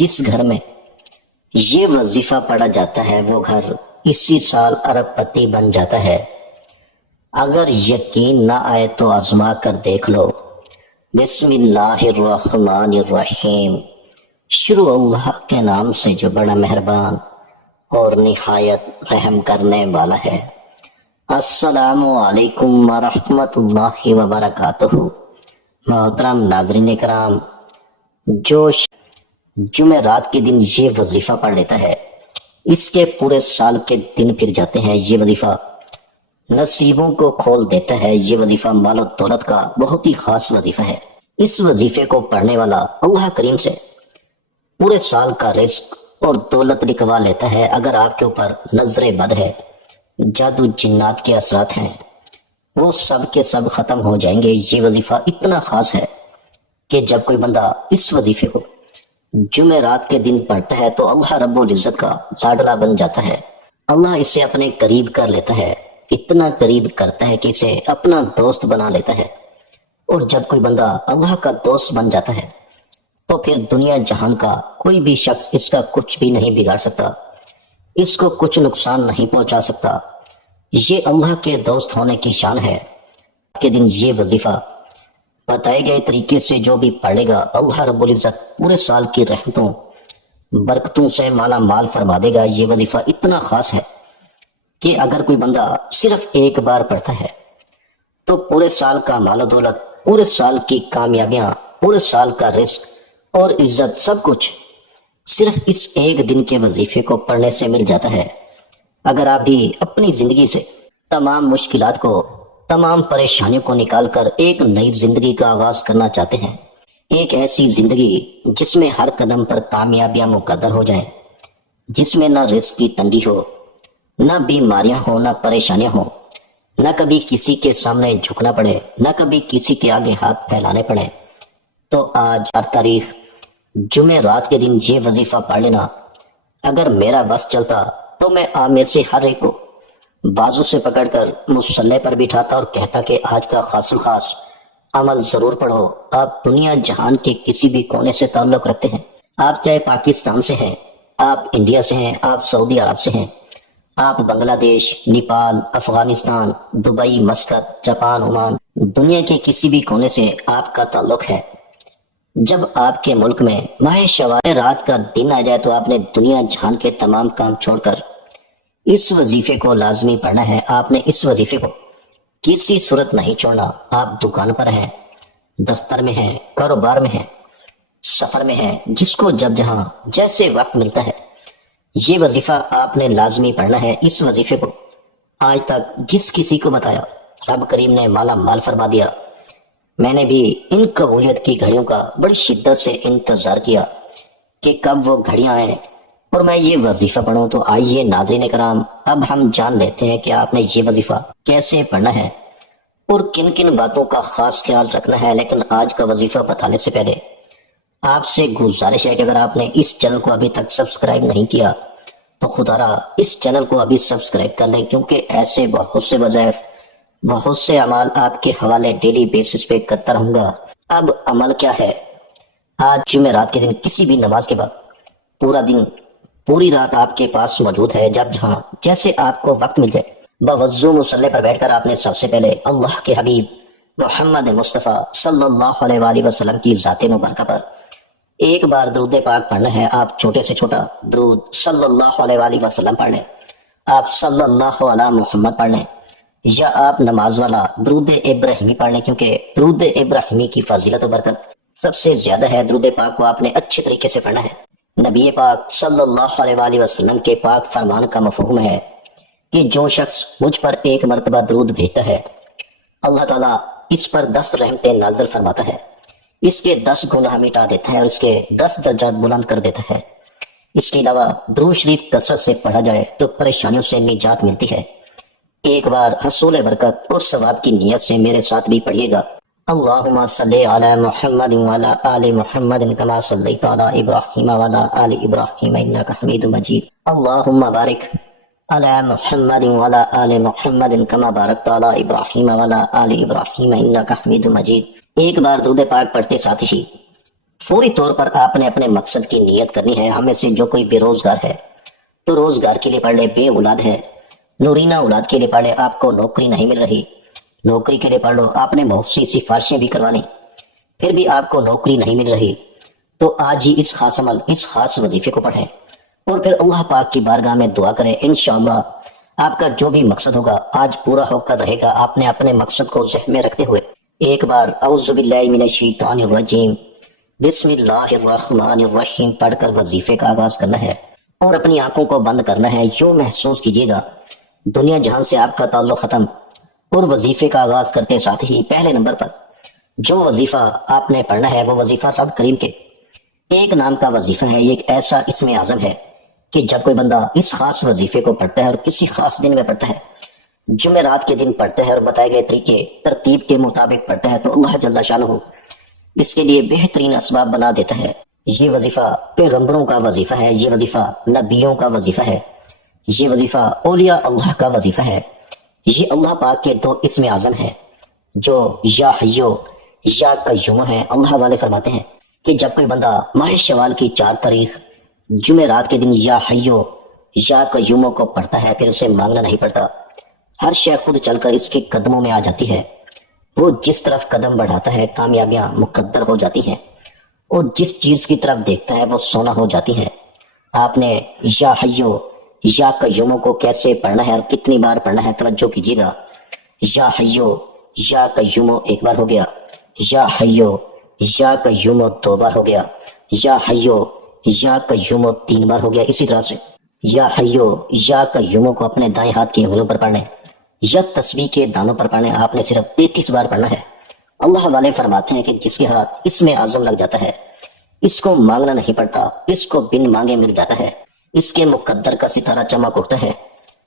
جس گھر میں یہ وظیفہ پڑھا جاتا ہے وہ گھر اسی سال ارب پتی بن جاتا ہے۔ اگر یقین نہ آئے تو آزما کر دیکھ لو۔ بسم اللہ الرحمن الرحیم۔ شروع اللہ کے نام سے جو بڑا مہربان اور نہایت رحم کرنے والا ہے۔ السلام علیکم ورحمۃ اللہ وبرکاتہ۔ محترم ناظرین کرام، جو جمعرات کے دن یہ وظیفہ پڑھ لیتا ہے اس کے پورے سال کے دن پھر جاتے ہیں۔ یہ وظیفہ نصیبوں کو کھول دیتا ہے۔ یہ وظیفہ مال و دولت کا بہت ہی خاص وظیفہ ہے۔ اس وظیفے کو پڑھنے والا اللہ کریم سے پورے سال کا رزق اور دولت لکھوا لیتا ہے۔ اگر آپ کے اوپر نظر بد ہے، جادو جنات کے اثرات ہیں، وہ سب کے سب ختم ہو جائیں گے۔ یہ وظیفہ اتنا خاص ہے کہ جب کوئی بندہ اس وظیفے کو جمعرات کے دن پڑھتا ہے تو اللہ رب العزت کا لاڈلا بن جاتا ہے۔ اللہ اسے اپنے قریب کر لیتا ہے، اتنا قریب کرتا ہے کہ اسے اپنا دوست بنا لیتا ہے۔ اور جب کوئی بندہ اللہ کا دوست بن جاتا ہے تو پھر دنیا جہان کا کوئی بھی شخص اس کا کچھ بھی نہیں بگاڑ سکتا، اس کو کچھ نقصان نہیں پہنچا سکتا۔ یہ اللہ کے دوست ہونے کی شان ہے۔ کے دن یہ وظیفہ بتائے گئے طریقے سے جو بھی پڑھے گا، اللہ رب العزت پورے سال کی رحمتوں برکتوں سے مالا مال فرما دے گا۔ یہ وظیفہ اتنا خاص ہے کہ اگر کوئی بندہ صرف ایک بار پڑھتا ہے تو پورے سال کا مال و دولت، پورے سال کی کامیابیاں، پورے سال کا رزق اور عزت سب کچھ صرف اس ایک دن کے وظیفے کو پڑھنے سے مل جاتا ہے۔ اگر آپ بھی اپنی زندگی سے تمام مشکلات کو، تمام پریشانیوں کو نکال کر ایک نئی زندگی کا آغاز کرنا چاہتے ہیں، ایک ایسی زندگی جس میں ہر قدم پر کامیابیاں مقدر ہو جائیں، جس میں نہ رزق کی تنگی ہو، نہ بیماریاں ہوں، نہ پریشانیاں ہوں، نہ کبھی کسی کے سامنے جھکنا پڑے، نہ کبھی کسی کے آگے ہاتھ پھیلانے پڑے، تو آج 8 تاریخ جمعرات کے دن یہ وظیفہ پڑھ لینا۔ اگر میرا بس چلتا تو میں آپ میں سے ہر ایک کو بازو سے پکڑ کر مصلی پر بٹھاتا اور کہتا کہ آج کا خاص الخاص عمل ضرور پڑھو۔ آپ دنیا جہان کے کسی بھی کونے سے تعلق رکھتے ہیں، آپ چاہے پاکستان سے ہیں، آپ انڈیا سے ہیں، آپ سعودی عرب سے ہیں، آپ بنگلہ دیش، Nepal, Afghanistan, Dubai, Muscat, Japan, Oman, دنیا کے کسی بھی کونے سے آپ کا تعلق ہے۔ جب آپ کے ملک میں ماہ شوال رات کا دن آ جائے تو آپ نے دنیا جہان کے تمام کام چھوڑ کر اس وظیفے کو لازمی پڑھنا ہے۔ آپ نے اس وظیفے کو کسی صورت نہیں چھوڑنا۔ آپ دکان پر ہیں، دفتر میں ہیں، کاروبار میں ہیں، سفر میں ہیں، جس کو جب جہاں جیسے وقت ملتا ہے یہ وظیفہ آپ نے لازمی پڑھنا ہے۔ اس وظیفے کو آج تک جس کسی کو بتایا رب کریم نے مالا مال فرما دیا۔ میں نے بھی ان قبولیت کی گھڑیوں کا بڑی شدت سے انتظار کیا کہ کب وہ گھڑیاں آئیں اور میں یہ وظیفہ پڑھوں۔ تو آئیے ناظرین کرام، اب ہم جان لیتے ہیں کہ آپ نے یہ وظیفہ کیسے پڑھنا ہے اور کن کن باتوں کا خاص خیال رکھنا ہے۔ لیکن آج کا وظیفہ بتانے سے پہلے آپ سے گزارش ہے کہ اگر آپ نے اس چینل کو ابھی تک سبسکرائب نہیں کیا تو خدا را اس چینل کو ابھی سبسکرائب کر لیں، کیونکہ ایسے بہت سے وظائف، بہت سے اعمال آپ کے حوالے ڈیلی بیسس پہ کرتا رہوں گا۔ اب عمل کیا ہے؟ آج جمعرات کے دن کسی بھی نماز کے بعد پورا دن، پوری رات آپ کے پاس موجود ہے۔ جب جہاں جیسے آپ کو وقت مل جائے، باوضو مصلی پر بیٹھ کر آپ نے سب سے پہلے اللہ کے حبیب محمد مصطفیٰ صلی اللہ علیہ وآلہ وسلم کی ذات مبارکہ پر ایک بار درود پاک پڑھنا ہے۔ آپ چھوٹے سے چھوٹا درود صلی اللہ علیہ وآلہ وسلم پڑھ لیں، آپ صلی اللہ علی محمد پڑھ لیں، یا آپ نماز والا درود ابراہیمی پڑھ لیں، کیونکہ درود ابراہیمی کی فضیلت و برکت سب سے زیادہ ہے۔ درود پاک کو آپ نے اچھے طریقے سے پڑھنا ہے۔ نبی پاک صلی اللہ علیہ وآلہ وسلم کے پاک فرمان کا مفہوم ہے کہ جو شخص مجھ پر ایک مرتبہ درود بھیجتا ہے، اللہ تعالیٰ اس پر 10 رحمتیں نازل فرماتا ہے، اس کے 10 گناہ مٹا دیتا ہے اور اس کے 10 درجات بلند کر دیتا ہے۔ اس کے علاوہ درود شریف کثرت سے پڑھا جائے تو پریشانیوں سے نجات ملتی ہے۔ ایک بار حصول برکت اور ثواب کی نیت سے میرے ساتھ بھی پڑھیے گا۔ اللہم صلی علی محمد وعلی آل محمد کما صلیت علی ابراہیم وعلی آل ابراہیم انک حمید مجید۔ اللہم بارک علی محمد وعلی آل محمد کما بارکت علی ابراہیم وعلی آل ابراہیم انک حمید مجید۔ ایک بار درود پاک پڑھتے ساتھ ہی فوری طور پر آپ نے اپنے مقصد کی نیت کرنی ہے۔ ہم میں سے جو کوئی بے روزگار ہے تو روزگار کے لیے پڑھ لے، بے اولاد ہے نورینہ اولاد کے لیے پڑھ لے، آپ کو نوکری نہیں مل رہی نوکری کے لیے پڑھ لو، آپ نے بہت سی سفارشیں بھی کروا لیں پھر بھی آپ کو نوکری نہیں مل رہی تو آج ہی اس خاص عمل، اس خاص وظیفے کو پڑھیں اور پھر اللہ پاک کی بارگاہ میں دعا کریں۔ انشاءاللہ آپ کا جو بھی مقصد ہوگا آج پورا ہو کر رہے گا۔ آپ نے اپنے مقصد کو ذہن میں رکھتے ہوئے ایک بار اعوذ باللہ من الشیطان الرجیم بسم اللہ الرحمن الرحیم پڑھ کر وظیفے کا آغاز کرنا ہے اور اپنی آنکھوں کو بند کرنا ہے۔ یوں محسوس کیجیے گا دنیا جہان سے آپ کا تعلق ختم، اور وظیفے کا آغاز کرتے ساتھ ہی پہلے نمبر پر جو وظیفہ آپ نے پڑھنا ہے وہ وظیفہ رب کریم کے ایک نام کا وظیفہ ہے۔ یہ ایک ایسا اسم اعظم ہے کہ جب کوئی بندہ اس خاص وظیفے کو پڑھتا ہے اور کسی خاص دن میں پڑھتا ہے، جمعرات کے دن پڑھتا ہے اور بتائے گئے طریقے ترتیب کے مطابق پڑھتا ہے تو اللہ جل شانہ اس کے لیے بہترین اسباب بنا دیتا ہے۔ یہ وظیفہ پیغمبروں کا وظیفہ ہے، یہ وظیفہ نبیوں کا وظیفہ ہے، یہ وظیفہ اولیاء اللہ کا وظیفہ ہے۔ یہ اللہ پاک کے دو اسم اعظم ہیں جو یا حیو یا قیوم ہیں۔ اللہ والے فرماتے ہیں کہ جب کوئی بندہ ماہ شوال کی 4 تاریخ جمعرات کے دن یا حیو یا قیوم کو پڑھتا ہے پھر اسے مانگنا نہیں پڑتا، ہر شے خود چل کر اس کے قدموں میں آ جاتی ہے۔ وہ جس طرف قدم بڑھاتا ہے کامیابیاں مقدر ہو جاتی ہیں، اور جس چیز کی طرف دیکھتا ہے وہ سونا ہو جاتی ہے۔ آپ نے یا حیو یا قیوم کو کیسے پڑھنا ہے اور کتنی بار پڑھنا ہے توجہ کیجیے گا۔ یا حیو یا قیوم ایک بار ہو گیا، یا حیو یا قیوم 2 بار ہو گیا، یا حیو یا قیوم 3 بار ہو گیا۔ اسی طرح سے یا حیو یا قیوم کو اپنے دائیں ہاتھ کی انگلیوں پر پڑھنے یا تسبیح کے دانوں پر پڑھنے آپ نے صرف 33 بار پڑھنا ہے۔ اللہ والے فرماتے ہیں کہ جس کے ہاتھ اس میں اعظم لگ جاتا ہے اس کو مانگنا نہیں پڑتا، اس کو بن مانگے مل جاتا ہے، اس کے مقدر کا ستارہ چمک اٹھتا ہے،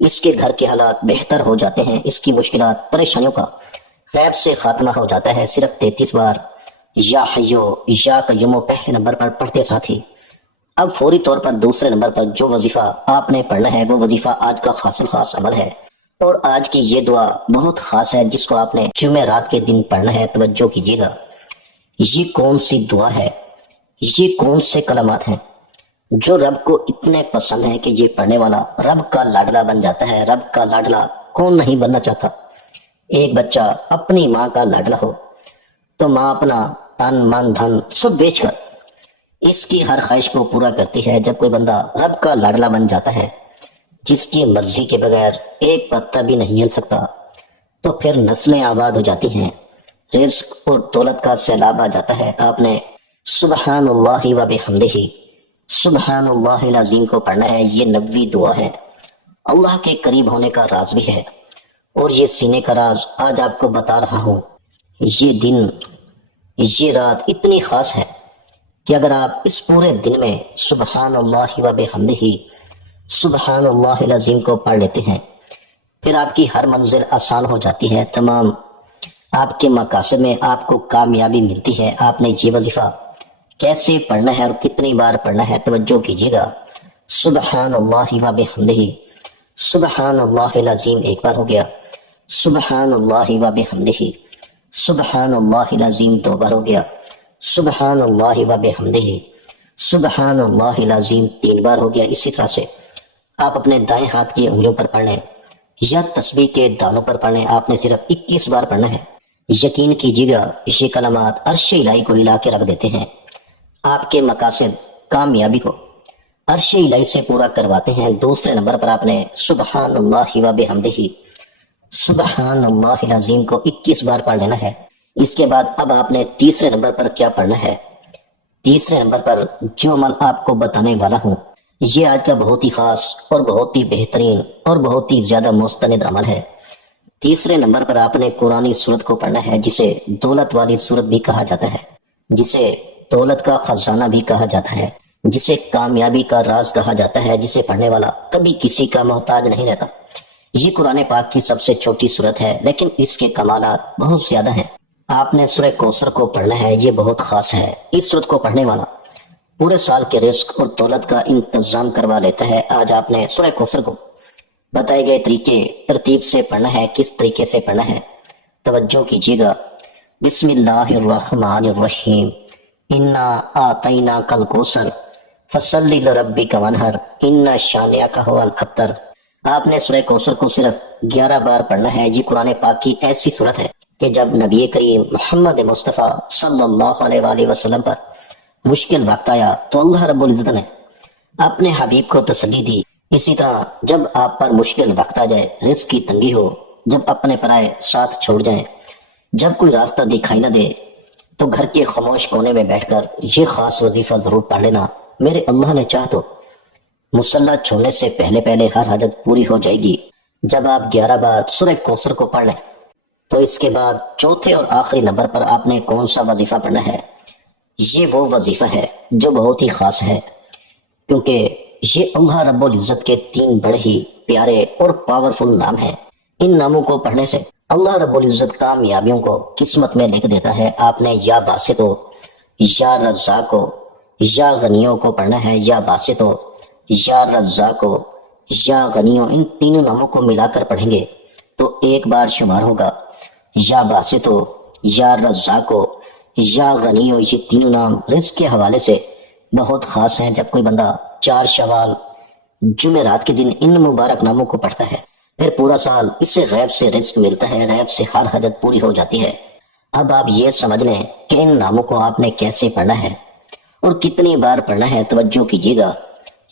اس کے گھر کے حالات بہتر ہو جاتے ہیں، اس کی مشکلات پریشانیوں کا غیب سے خاتمہ ہو جاتا ہے۔ صرف 33 بار یا حیو یا قیوم پہلے نمبر پر پڑھتے ساتھ ہی اب فوری طور پر دوسرے نمبر پر جو وظیفہ آپ نے پڑھنا ہے وہ وظیفہ آج کا خاص الخاص عمل ہے، اور آج کی یہ دعا بہت خاص ہے جس کو آپ نے جمعرات کے دن پڑھنا ہے۔ توجہ کیجیے گا یہ کون سی دعا ہے، یہ کون سے کلمات ہیں جو رب کو اتنے پسند ہیں کہ یہ پڑھنے والا رب کا لاڈلا بن جاتا ہے۔ رب کا لاڈلا کون نہیں بننا چاہتا؟ ایک بچہ اپنی ماں کا لاڈلا ہو تو ماں اپنا تن من دھن سب بیچ کر اس کی ہر خواہش کو پورا کرتی ہے۔ جب کوئی بندہ رب کا لاڈلا بن جاتا ہے جس کی مرضی کے بغیر ایک پتا بھی نہیں ہل سکتا تو پھر نسلیں آباد ہو جاتی ہیں، رزق اور دولت کا سیلاب آ جاتا ہے۔ آپ نے سبحان اللہ و بحمدہ سبحان اللہ العظیم کو پڑھنا ہے۔ یہ نبوی دعا ہے، اللہ کے قریب ہونے کا راز بھی ہے، اور یہ سینے کا راز آج آپ کو بتا رہا ہوں۔ یہ دن، یہ رات اتنی خاص ہے کہ اگر آپ اس پورے دن میں سبحان اللہ و بحمدہ سبحان اللہ العظیم کو پڑھ لیتے ہیں پھر آپ کی ہر منزل آسان ہو جاتی ہے، تمام آپ کے مقاصد میں آپ کو کامیابی ملتی ہے۔ آپ نے یہ وظیفہ کیسے پڑھنا ہے اور کتنی بار پڑھنا ہے توجہ کیجیے گا۔ سبحان اللہ و بحمدہ سبحان اللہ العظیم ایک بار ہو گیا، سبحان اللہ و بحمدہ سبحان اللہ العظیم 2 بار ہو گیا، سبحان اللہ و بحمدہ سبحان اللہ العظیم 3 بار ہو گیا۔ اسی طرح سے آپ اپنے دائیں ہاتھ کی انگلیوں پر پڑھیں یا تسبیح کے دانوں پر پڑھیں، آپ نے صرف 21 بار پڑھنا ہے۔ یقین کیجیے گا یہ کلمات عرش الہی کو ہلا کے رکھ دیتے ہیں، آپ کے مقاصد کامیابی کو عرش الہی سے پورا کرواتے ہیں۔ دوسرے نمبر پر آپ نے سبحان اللہ و بحمدہ سبحان اللہ العظیم کو 21 بار پڑھ لینا ہے۔ اس کے بعد اب آپ نے تیسرے نمبر پر کیا پڑھنا ہے؟ تیسرے نمبر پر جو عمل آپ کو بتانے والا ہوں یہ آج کا بہت ہی خاص اور بہت ہی بہترین اور بہت ہی زیادہ مستند عمل ہے۔ تیسرے نمبر پر آپ نے قرآنی سورت کو پڑھنا ہے جسے دولت والی سورت بھی کہا جاتا ہے، جسے دولت کا خزانہ بھی کہا جاتا ہے، جسے کامیابی کا راز کہا جاتا ہے، جسے پڑھنے والا کبھی کسی کا محتاج نہیں رہتا۔ یہ قرآن پاک کی سب سے چھوٹی سورت ہے لیکن اس کے کمالات بہت زیادہ ہیں۔ آپ نے سورہ کوثر کو پڑھنا ہے، یہ بہت خاص ہے۔ اس سورت کو پڑھنے والا پورے سال کے رزق اور دولت کا انتظام کروا لیتا ہے۔ آج آپ نے سورہ کوثر کو بتائے گئے طریقے ترتیب سے پڑھنا ہے۔ کس طریقے سے پڑھنا ہے توجہ کیجیے گا۔ بسم اللہ الرحمن الرحیم انا آتینا کل کوثر فصلی لربک ونہر ان شانئک هو الابتر۔ آپ نے سورہ کوثر کو صرف 11 بار پڑھنا ہے۔ یہ قرآن پاک کی ایسی صورت ہے کہ جب نبی کریم محمد مصطفیٰ صلی اللہ علیہ وآلہ وسلم پر مشکل وقت آیا تو اللہ رب العزت نے اپنے حبیب کو تسلی دی۔ اسی طرح جب آپ پر مشکل وقت آ جائے، رزق کی تنگی ہو، جب اپنے پرائے ساتھ چھوڑ جائیں، جب کوئی راستہ دکھائی نہ دے، تو گھر کے خاموش کونے میں بیٹھ کر یہ خاص وظیفہ ضرور پڑھ لینا۔ میرے اللہ نے چاہ تو مصلی چھوڑنے سے پہلے پہلے ہر حاجت پوری ہو جائے گی۔ جب آپ 11 بار سورہ کوثر کو پڑھ لیں تو اس کے بعد چوتھے اور آخری نمبر پر آپ نے کون سا وظیفہ پڑھنا ہے؟ یہ وہ وظیفہ ہے جو بہت ہی خاص ہے، کیونکہ یہ اللہ رب العزت کے 3 بڑے ہی پیارے اور پاورفل نام ہیں۔ ان ناموں کو پڑھنے سے اللہ رب العزت کامیابیوں کو قسمت میں لکھ دیتا ہے۔ آپ نے یا باسطو، یا رزاقو، یا غنیوں کو پڑھنا ہے۔ یا باسطو، یا رزاقو، یا غنیوں، ان تینوں ناموں کو ملا کر پڑھیں گے تو ایک بار شمار ہوگا۔ یا باسطو، یا رزاقو، یا غنیوں، یہ تینوں نام رزق کے حوالے سے بہت خاص ہیں۔ جب کوئی بندہ 4 شوال جمعرات کے دن ان مبارک ناموں کو پڑھتا ہے، پھر پورا سال اس سے غیب سے رزق ملتا ہے، غیب سے ہر حاجت پوری ہو جاتی ہے۔ اب آپ یہ سمجھ لیں کہ ان ناموں کو آپ نے کیسے پڑھنا ہے اور کتنی بار پڑھنا ہے۔ توجہ کیجیے گا۔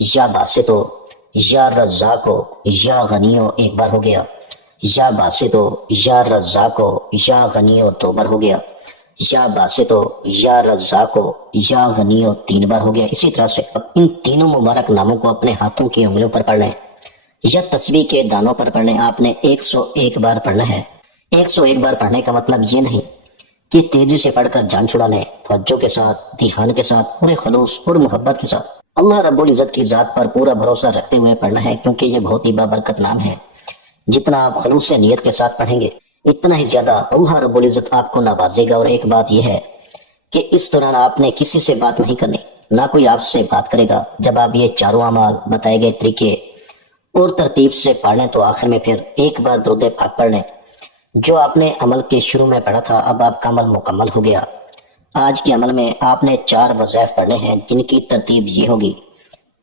یا باسطو، یا رزاقو، یا غنیوں ایک بار ہو گیا۔ یا باسطو، یا رزاقو، یا غنیوں 2 بار ہو گیا۔ یا باسطو، یا رزاقو، یا غنیوں 3 بار ہو گیا۔ اسی طرح سے اب ان تینوں مبارک ناموں کو اپنے ہاتھوں کی انگلیوں پر پڑھ لیں یا تسبیح کے دانوں پر پڑھ لیں۔ آپ نے 101 بار پڑھنا ہے۔ 101 بار پڑھنے کا مطلب یہ نہیں کہ تیزی سے پڑھ کر جان چھڑا لیں، توجہ کے ساتھ، دھیان کے ساتھ، پورے خلوص اور محبت کے ساتھ اللہ رب العزت کی ذات پر پورا بھروسہ رکھتے ہوئے پڑھنا ہے، کیونکہ یہ بہت ہی بابرکت نام ہے۔ جتنا آپ خلوص سے نیت کے ساتھ پڑھیں گے اتنا ہی زیادہ اللہ رب العزت آپ کو نوازے گا۔ اور ایک بات یہ ہے کہ اس دوران آپ نے کسی سے بات نہیں کرنی، نہ کوئی آپ سے بات کرے گا۔ جب آپ یہ چاروں اعمال بتائے گئے طریقے اور ترتیب سے پڑھ لیں تو آخر میں پھر ایک بار درود پاک پڑھ لیں۔ جو آپ نے عمل کے شروع میں پڑھا تھا، اب آپ کا عمل مکمل ہو گیا۔ آج کے عمل میں آپ نے 4 وظائف پڑھنے ہیں، جن کی ترتیب یہ ہوگی۔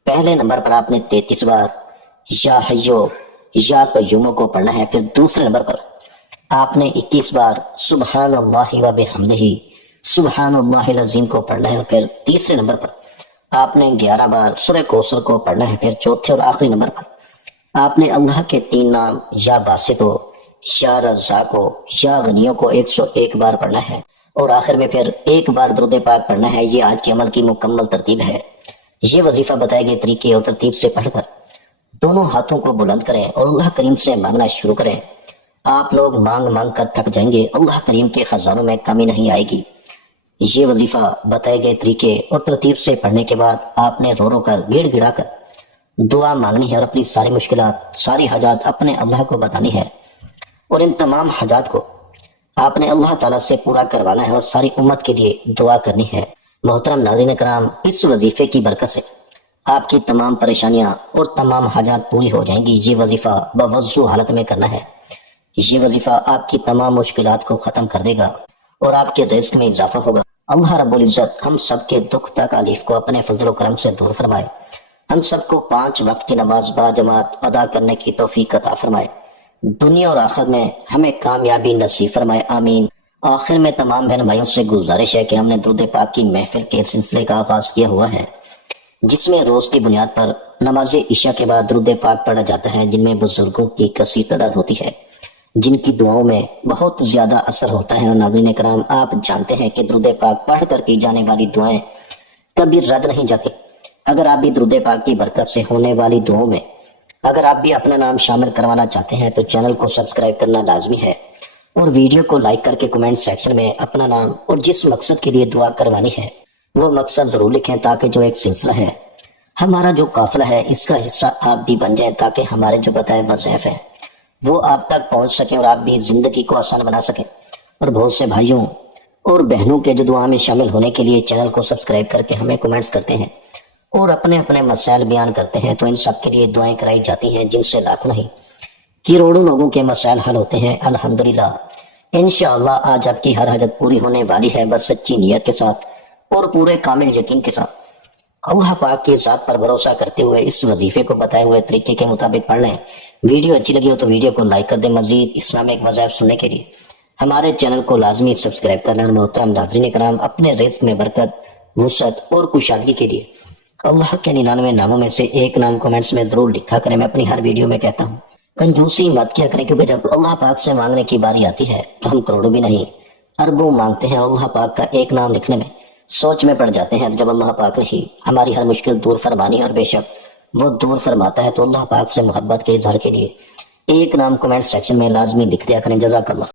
پہلے نمبر پر آپ نے 33 بار یا حیو یا قیوموں کو پڑھنا ہے۔ پھر دوسرے نمبر پر آپ نے 21 بار سبحان اللہ و بحمدہ سبحان اللہ العظیم کو پڑھنا ہے۔ اور پھر تیسرے نمبر پر آپ نے 11 بار سورہ کوثر کو پڑھنا ہے۔ پھر چوتھے اور آخری نمبر پر آپ نے اللہ کے 3 نام یا باسطو، یا رزاقو، یا غنیوں کو 101 بار پڑھنا ہے۔ اور آخر میں پھر ایک بار درود پاک پڑھنا ہے۔ یہ آج کے عمل کی مکمل ترتیب ہے۔ یہ وظیفہ بتائے گئے طریقے اور ترتیب سے پڑھ کر دونوں ہاتھوں کو بلند کریں اور اللہ کریم سے مانگنا شروع کریں۔ آپ لوگ مانگ مانگ کر تھک جائیں گے، اللہ کریم کے خزانوں میں کمی نہیں آئے گی۔ یہ وظیفہ بتائے گئے طریقے اور ترتیب سے پڑھنے کے بعد آپ نے رو رو کر، گڑ گڑا کر دعا مانگنی ہے اور اپنی ساری مشکلات، ساری حاجات اپنے اللہ کو بتانی ہے۔ اور ان تمام حاجات کو آپ نے اللہ تعالیٰ سے پورا کروانا ہے اور ساری امت کے لیے دعا کرنی ہے۔ محترم ناظرین کرام، اس وظیفے کی برکت سے آپ کی تمام پریشانیاں اور تمام حاجات پوری ہو جائیں گی۔ یہ وظیفہ بوضو حالت میں کرنا ہے۔ یہ وظیفہ آپ کی تمام مشکلات کو ختم کر دے گا اور آپ کے رزق میں اضافہ ہوگا۔ اللہ رب العزت ہم سب کے دکھ تکالیف کو اپنے فضل و کرم سے دور فرمائے۔ ہم سب کو 5 وقت کی نماز باجماعت ادا کرنے کی توفیق عطا فرمائے۔ دنیا اور آخرت میں ہمیں کامیابی نصیب فرمائے، آمین۔ آخر میں تمام بہن بھائیوں سے گزارش ہے کہ ہم نے درود پاک کی محفل کے سلسلے کا آغاز کیا ہوا ہے، جس میں روز کی بنیاد پر نماز عشاء کے بعد درود پاک پڑھا جاتا ہے، جن میں بزرگوں کی کثیر تعداد ہوتی ہے، جن کی دعاؤں میں بہت زیادہ اثر ہوتا ہے۔ اور ناظرین کرام، آپ جانتے ہیں کہ درود پاک پڑھ کر کی جانے والی دعائیں کبھی رد نہیں جاتی۔ اگر آپ بھی درود پاک کی برکت سے ہونے والی دعاؤں میں اگر آپ بھی اپنا نام شامل کروانا چاہتے ہیں تو چینل کو سبسکرائب کرنا لازمی ہے اور ویڈیو کو لائک کر کے کمنٹ سیکشن میں اپنا نام اور جس مقصد کے لیے دعا کروانی ہے وہ مقصد ضرور لکھیں، تاکہ جو ایک سلسلہ ہے، ہمارا جو قافلہ ہے، اس کا حصہ آپ بھی بن جائیں، تاکہ ہمارے جو بتائے وظائف ہیں وہ آپ تک پہنچ سکیں اور آپ بھی زندگی کو آسان بنا سکیں۔ اور بہت سے بھائیوں اور بہنوں کے جو دعا میں شامل ہونے کے لیے چینل کو سبسکرائب کر کے ہمیں کمنٹس کرتے ہیں اور اپنے اپنے مسائل بیان کرتے ہیں، تو ان سب کے لیے دعائیں کرائی جاتی ہیں، جن سے لاکھوں نہیں کروڑوں لوگوں کے مسائل حل ہوتے ہیں، الحمدللہ۔ انشاءاللہ آج آپ کی ہر حاجت پوری ہونے والی ہے، بس سچی نیت کے ساتھ اور پورے کامل یقین کے ساتھ اللہ پاک کی ذات پر بھروسہ کرتے ہوئے اس وظیفے کو بتائے ہوئے طریقے کے مطابق پڑھ لیں۔ ویڈیو اچھی لگی ہو تو ویڈیو کو لائک کر دیں۔ مزید اسلامک وظائف سننے کے لیے ہمارے چینل کو لازمی سبسکرائب کرنا۔ محترم ناظرین کرام، اپنے رزق میں برکت، وسعت اور کشادگی کے لیے اللہ کے 99 ناموں میں سے ایک نام کمنٹس میں ضرور لکھا کریں۔ میں اپنی ہر ویڈیو میں کہتا ہوں کنجوسی مت کیا کریں، کیونکہ جب اللہ پاک سے مانگنے کی باری آتی ہے تو ہم کروڑوں بھی نہیں اربوں مانگتے ہیں، اور اللہ پاک کا ایک نام لکھنے میں سوچ میں پڑ جاتے ہیں۔ جب اللہ پاک ہی ہماری ہر مشکل دور فرمانی ہے، اور بے شک وہ دور فرماتا ہے، تو اللہ پاک سے محبت کے اظہار کے لیے ایک نام کمنٹ سیکشن میں لازمی لکھ دیا کریں۔ جزاک اللہ۔